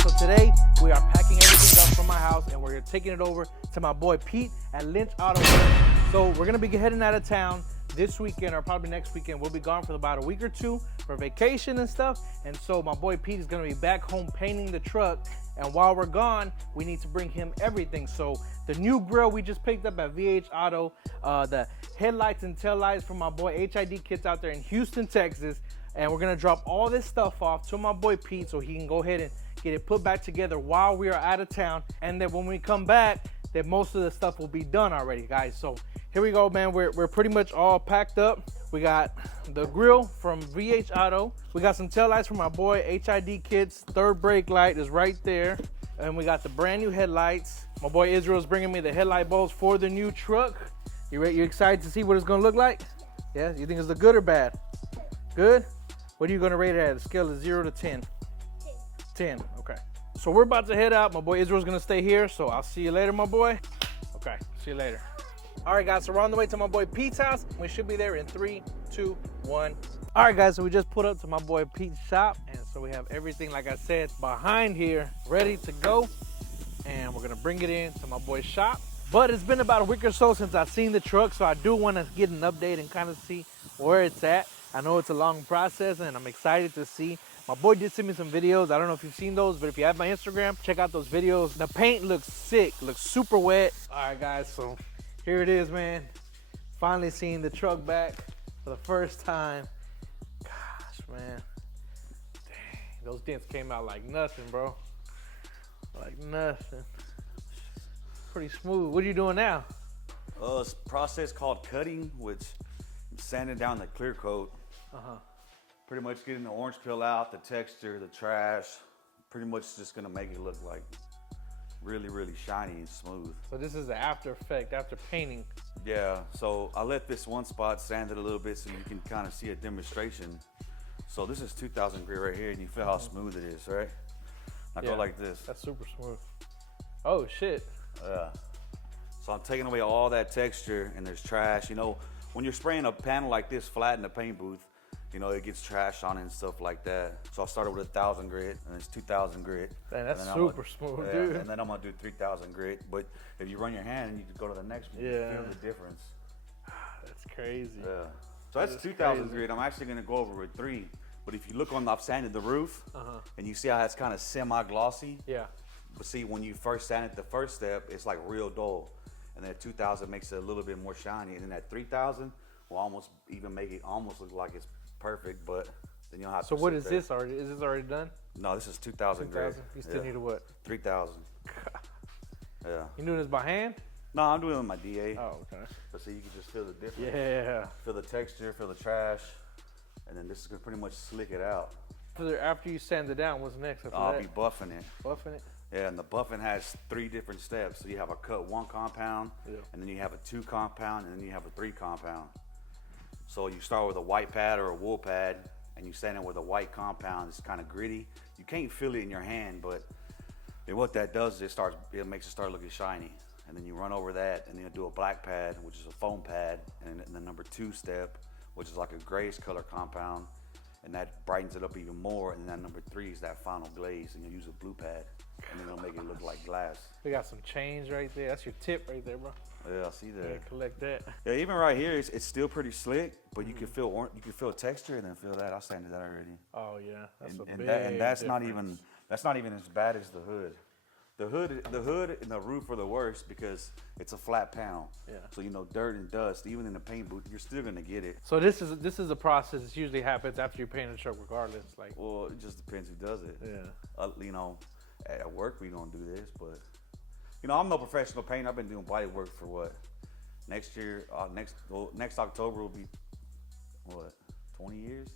so today we are packing everything up from my house and we're taking it over to my boy Pete at Lynch Auto Works. So we're gonna be heading out of town this weekend or probably next weekend. We'll be gone for about a week or two for vacation and stuff. And so my boy Pete is gonna be back home painting the truck. And while we're gone, we need to bring him everything. So the new grill we just picked up at VH Auto, the headlights and tail lights from my boy HID Kits out there in Houston, Texas. And we're gonna drop all this stuff off to my boy Pete so he can go ahead and get it put back together while we are out of town. And then when we come back, that most of the stuff will be done already, guys. So here we go, man. We're pretty much all packed up. We got the grill from VH Auto. We got some taillights from my boy HID Kits. Third brake light is right there. And we got the brand new headlights. My boy Israel's bringing me the headlight bulbs for the new truck. You excited to see what it's gonna look like? Yeah, you think it's good or bad? Good? What are you gonna rate it at? A scale of 0 to 10? 10, okay. So we're about to head out. My boy Israel's gonna stay here, so I'll see you later, my boy. Okay, see you later. All right, guys, so we're on the way to my boy Pete's house. We should be there in 3, 2, 1. All right, guys, so we just put up to my boy Pete's shop, and so we have everything, like I said, behind here, ready to go. And we're gonna bring it in to my boy's shop. But it's been about a week or so since I've seen the truck, so I do wanna get an update and kind of see where it's at. I know it's a long process, and I'm excited to see. My boy did send me some videos. I don't know if you've seen those, but if you have my Instagram, check out those videos. The paint looks sick, looks super wet. All right, guys, so here it is, man. Finally seeing the truck back for the first time. Gosh, man. Dang, those dents came out like nothing, bro. Like nothing. Pretty smooth. What are you doing now? It's a process called cutting, which is sanding down the clear coat. Pretty much getting the orange peel out, the texture, the trash. Pretty much just gonna make it look like really, really shiny and smooth. So this is the after effect, after painting. Yeah, so I let this one spot sand it a little bit so you can kind of see a demonstration. So this is 2000 grit right here, and you feel how smooth it is, right? I go like this. That's super smooth. Oh, shit. Yeah. So I'm taking away all that texture, and there's trash. You know, when you're spraying a panel like this flat in the paint booth, you know, it gets trash on it and stuff like that. So I started with 1000 grit, and it's 2000 grit. Man, that's super smooth, dude. And then I'm gonna do 3000 grit. But if you run your hand and you go to the next one, you feel the difference. That's crazy. Yeah. So that's 2000 grit. I'm actually gonna go over with 3. But if you look on, I've sanded the roof, and you see how it's kind of semi-glossy. Yeah. But see, when you first sanded the first step, it's like real dull. And then 2000 makes it a little bit more shiny. And then that 3000 will almost even make it almost look like it's perfect, but then you'll have to. So what is this already? Is this already done? No, this is 2000 grit. You still need a what? 3000. Yeah. You doing this by hand? No, I'm doing it with my DA. Oh, okay. But see, you can just feel the difference. Yeah. Feel the texture, feel the trash, and then this is gonna pretty much slick it out. After you sand it down, what's next after I'll that? be buffing it. Buffing it? Yeah, and the buffing has 3 different steps. So you have a cut 1 compound, and then you have a 2 compound, and then you have a 3 compound. So you start with a white pad or a wool pad, and you sand it with a white compound. It's kind of gritty. You can't feel it in your hand, but what that does is it makes it start looking shiny. And then you run over that, and then you do a black pad, which is a foam pad, and then the number 2 step, which is like a grayish color compound, and that brightens it up even more. And then that number 3 is that final glaze, and you use a blue pad, and then it'll make it look like glass. We got some change right there. That's your tip right there, bro. Yeah, I see that. Yeah, collect that. Yeah, even right here, it's still pretty slick, but you can feel texture, and then feel that. I sanded that already. Oh yeah, that's a big and that's difference. not even as bad as the hood. The hood and the roof are the worst because it's a flat panel. Yeah. So you know, dirt and dust, even in the paint booth, you're still gonna get it. So this is a process that usually happens after you paint a truck, regardless. Like. Well, it just depends who does it. Yeah. You know, at work we don't do this, but you know, I'm no professional painter. I've been doing body work for what? Next year, next October will be what? 20 years.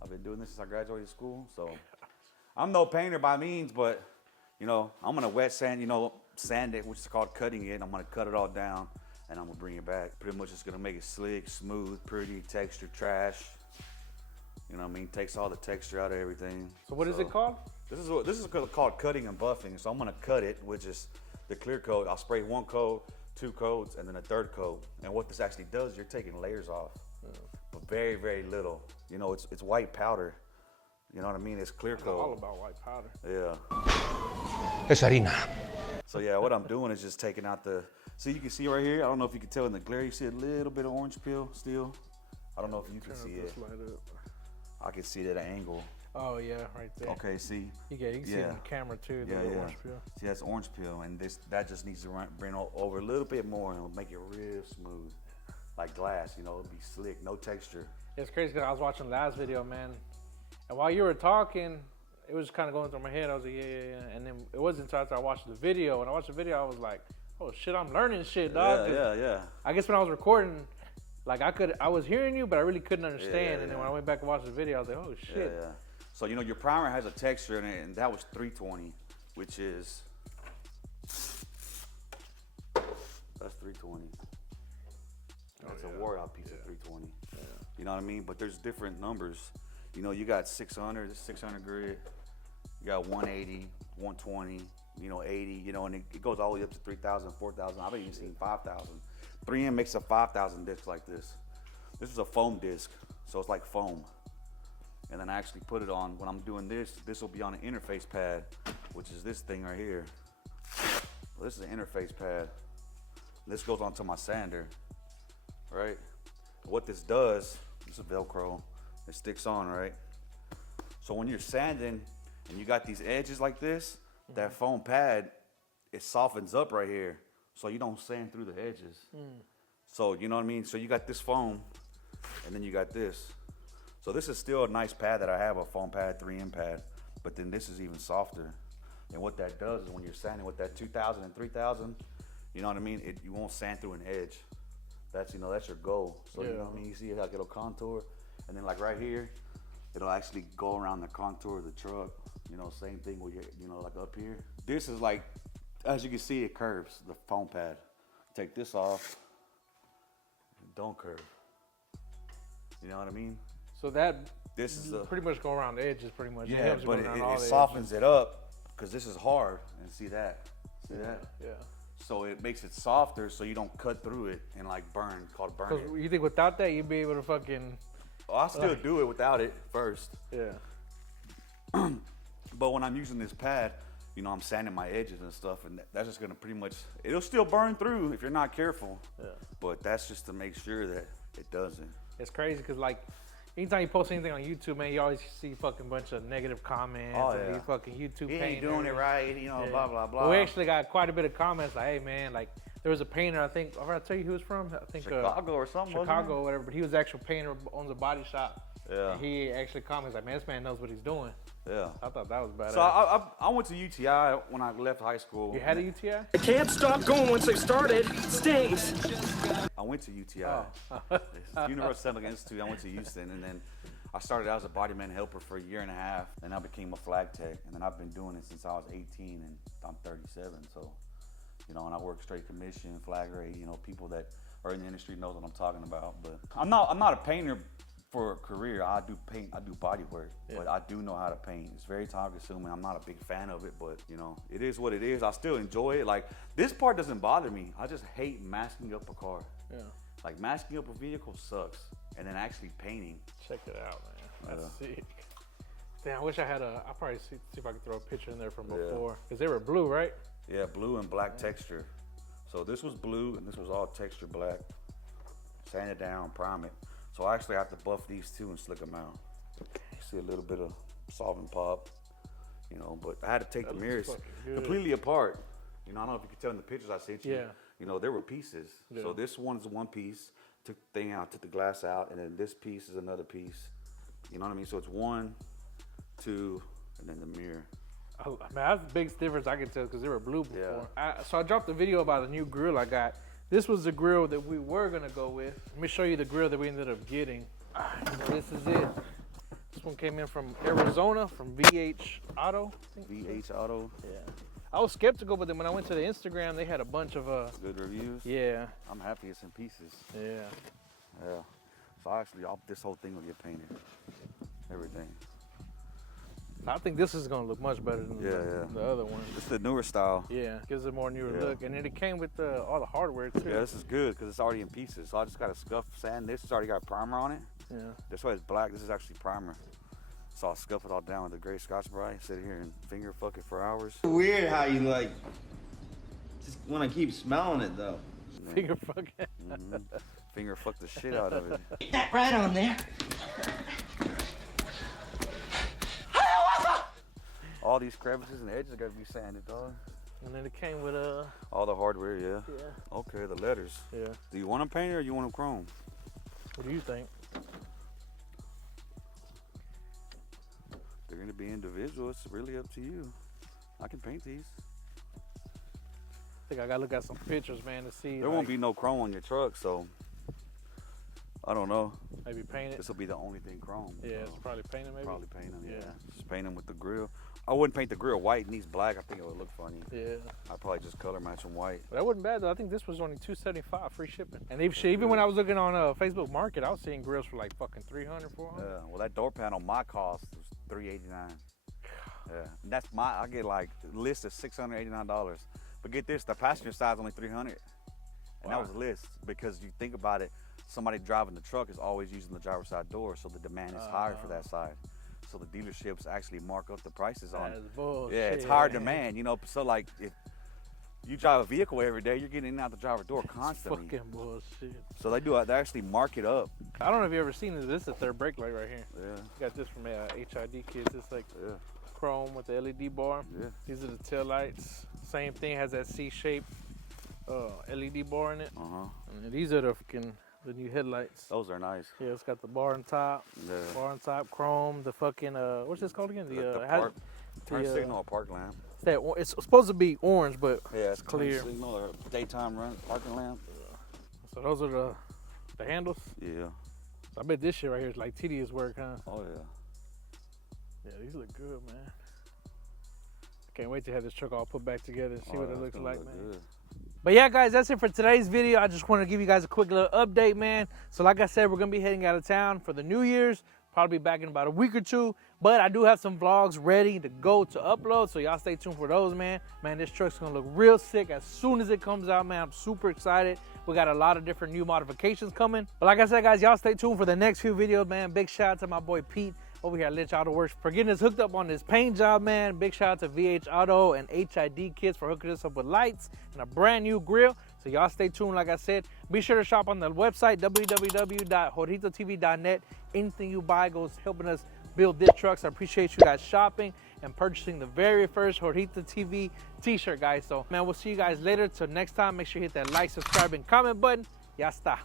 I've been doing this since I graduated school, so I'm no painter by means, but. You know, I'm gonna wet sand, sand it, which is called cutting it. I'm gonna cut it all down, and I'm gonna bring it back. Pretty much it's gonna make it slick, smooth, pretty, texture, trash. You know what I mean? Takes all the texture out of everything. So what is it called? This is called cutting and buffing. So I'm gonna cut it, which is the clear coat. I'll spray 1 coat, 2 coats, and then a 3rd coat. And what this actually does, you're taking layers off, but very, very little. You know, it's white powder. You know what I mean? It's clear I know all coat. about white powder. Yeah. Es harina. So yeah, what I'm doing is just taking out the. See, you can see right here. I don't know if you can tell in the glare. You see a little bit of orange peel still. I don't know if you can see it. I can see it at an angle. Oh yeah, right there. Okay, see. You can see it on the camera too. The Yeah, little yeah. orange peel. See, that's orange peel, and that just needs to bring over a little bit more, and it'll make it real smooth, like glass. You know, it'll be slick, no texture. It's crazy because I was watching the last video, man, and while you were talking, it was kind of going through my head. I was like, yeah. And then it wasn't until after I watched the video. When I watched the video, I was like, oh shit, I'm learning shit, dog. Yeah. I guess when I was recording, like I was hearing you, but I really couldn't understand. Yeah, and then when I went back and watched the video, I was like, oh shit. Yeah. So you know, your primer has a texture in it, and that was 320, which is that's 320. That's a wore out piece of 320. Yeah. You know what I mean? But there's different numbers. You know, you got 600, 600 grit. You got 180, 120, you know, 80, you know, and it goes all the way up to 3,000, 4,000. I've even seen 5,000. 3M makes a 5,000 disc like this. This is a foam disc, so it's like foam. And then I actually put it on, when I'm doing this will be on an interface pad, which is this thing right here. Well, this is an interface pad. This goes onto my sander, right? What this does, this is Velcro, it sticks on, right? So when you're sanding and you got these edges like this, that foam pad, it softens up right here, so you don't sand through the edges. So you know what I mean? So you got this foam, and then you got this. So this is still a nice pad that I have, a foam pad, 3M pad, but then this is even softer. And what that does is when you're sanding with that 2,000 and 3,000, you know what I mean? You won't sand through an edge. That's, you know, that's your goal. So you know what I mean? You see like it'll contour, and then like right here, it'll actually go around the contour of the truck. You know, same thing where you're, you know, like up here. This is like, as you can see, it curves, the foam pad. Take this off, don't curve. You know what I mean? So that This is pretty much go around the edges, pretty much. It yeah, helps you but go around it all the softens it up because this is hard. And see that? See that? edges. Yeah. So it makes it softer so you don't cut through it and like burn, called burn Because it. you think without that you'd be able to fucking Well, I still do it without it first. yeah. But when I'm using this pad, you know, I'm sanding my edges and stuff, and that's just gonna pretty much, it'll still burn through if you're not careful. Yeah. But that's just to make sure that it doesn't. It's crazy because like anytime you post anything on YouTube, man, you always see fucking bunch of negative comments. Oh, and yeah. these fucking YouTube He ain't painters. doing it right, you know, Yeah. blah, blah, blah. But we actually got quite a bit of comments like, hey man, like there was a painter, I think, I tell you who was from? I think Chicago or something, wasn't Chicago it? or whatever, but he was the actual painter, owns a body shop. Yeah. And he actually comments like, man, this man knows what he's doing. Yeah. I thought that was badass. So I went to UTI when I left high school. You had a UTI? I can't stop going once I started. Stings. I went to UTI. Oh. It's Universal Technical Institute. I went to Houston, and then I started out as a bodyman helper for a year and a half. Then I became a flag tech, and then I've been doing it since I was 18, and I'm 37. So, you know, and I work straight commission, flag rate. You know, people that are in the industry knows what I'm talking about. But I'm not a painter for a career. I do paint, I do body work, but I do know how to paint. It's very time consuming. I'm not a big fan of it, but you know, it is what it is. I still enjoy it. Like this part doesn't bother me. I just hate masking up a car. Yeah. Like masking up a vehicle sucks, and then actually painting. Check it out, man. That's sick. Damn, I wish I had I'll probably see if I could throw a picture in there from before. Because they were blue, right? Yeah, blue and black texture. So this was blue, and this was all texture black. Sand it down, prime it. So I actually have to buff these two and slick them out. You see a little bit of solvent pop, you know, but I had to take the mirrors fucking good. completely apart. You know, I don't know if you can tell in the pictures I sent you. Yeah. You know, there were pieces. Yeah. So this one's one piece, took the thing out, took the glass out, and then this piece is another piece. You know what I mean? So it's 1, 2, and then the mirror. Oh, man, that's the biggest difference I can tell because they were blue before. Yeah. So I dropped a video about a new grill I got. This was the grill that we were gonna go with. Let me show you the grill that we ended up getting. This is it. This one came in from Arizona, from VH Auto. I think. VH Auto, Yeah. I was skeptical, but then when I went to the Instagram, they had a bunch of good reviews. yeah, I'm happy it's in pieces. yeah. Yeah. So actually, this whole thing will get painted. Everything. I think this is gonna look much better than the other one. This is the newer style. Yeah, gives it a more newer Yeah. look, and then it came with all the hardware too. Yeah, this is good because it's already in pieces. So I just got to scuff sand. This has already got primer on it. Yeah. That's why it's black. This is actually primer. So I'll scuff it all down with a gray Scotch-Brite, sit here and finger fuck it for hours. Weird how you like just want to keep smelling it though. Finger fucking. Finger fuck the shit out of it. Get that right on there. All these crevices and edges gotta be sanded, dog. And then it came with All the hardware, yeah. Yeah. Okay, the letters. Yeah. Do you want them painted or you want them chrome? What do you think? They're gonna be individual. It's really up to you. I can paint these. I think I gotta look at some pictures, man, to see. There won't be no chrome on your truck, so I don't know. Maybe paint it. This will be the only thing chrome. Yeah, so it's probably painted maybe. probably paint them. Yeah. Yeah. Just paint them with the grill. I wouldn't paint the grill white and these black. I think it would look funny. Yeah. I'd probably just color match them white. But that wasn't bad though. I think this was only $275 free shipping. And even when I was looking on Facebook Market, I was seeing grills for like fucking $300, $400. Yeah. Well, that door panel, my cost was $389. Yeah. And that's I get like list is $689. But get this, the passenger side's only $300. And that was list because you think about it, somebody driving the truck is always using the driver's side door, so the demand is higher for that side. So the dealerships actually mark up the prices on it. That's bullshit. Yeah, it's higher demand, you know. So like if you drive a vehicle every day, you're getting in and out the driver's door constantly. Fucking bullshit. So they actually mark it up. I don't know if you ever seen this. This is the third brake light right here. Yeah. Got this from HID Kids. It's like Yeah. chrome with the LED bar. Yeah. These are the tail lights. Same thing, has that C-shaped LED bar in it. And these are the new headlights. Those are nice. Yeah, it's got the bar on top. Yeah. Bar on top, chrome. The fucking what's this called again? The turn signal or park lamp. It's supposed to be orange, but Yeah, it's clear. Turn signal or daytime run parking lamp. So those are the handles. Yeah. So I bet this shit right here is like tedious work, huh? Oh yeah. Yeah, these look good, man. Can't wait to have this truck all put back together and see what it looks like, man. Good. But yeah, guys, that's it for today's video. I just want to give you guys a quick little update, man. So like I said, we're going to be heading out of town for the New Year's. Probably be back in about a week or two. But I do have some vlogs ready to go to upload. So y'all stay tuned for those, man. Man, this truck's going to look real sick as soon as it comes out, man. I'm super excited. We got a lot of different new modifications coming. But like I said, guys, y'all stay tuned for the next few videos, man. Big shout out to my boy Pete over here at Lynch Auto Works for getting us hooked up on this paint job, man. Big shout out to VH Auto and HID Kids for hooking us up with lights and a brand new grill. So y'all stay tuned, like I said. Be sure to shop on the website, www.jorgitotv.net. Anything you buy goes helping us build this truck. So I appreciate you guys shopping and purchasing the very first Jorgito TV t-shirt, guys. So, man, we'll see you guys later. Till next time, make sure you hit that like, subscribe, and comment button. Ya está.